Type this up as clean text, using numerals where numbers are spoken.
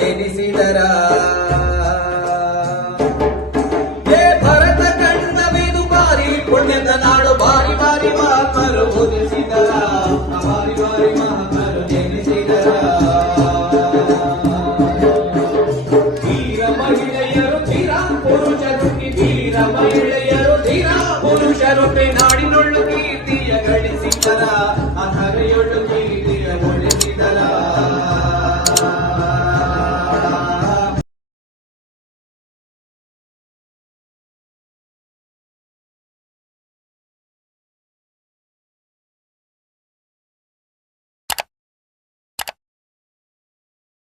ಜನಿಸಿದರ ಹೇ ಭರತ ಖಂಡವಿದು ಬಾರಿ ಪುಣ್ಯದ ನಾಡು ಬಾರಿ ಬಾರಿ ಮಹಾತ್ಮರು ಉದಿಸಿದರ ಬಾರಿ ಬಾರಿ ಮಹಾತ್ಮರು ಜನಿಸಿದರ ಧೀರ ಮಹಿಳೆಯರು ಧೀರ ಪುರುಷರುಟಿ ಧೀರ ಮಹಿಳೆಯರು ಧೀರ ಪುರುಷರುಟಿ ನಾಡಿನೊಳ್ಳು ಕೀರ್ತಿಯ ಗಳಿಸಿದರ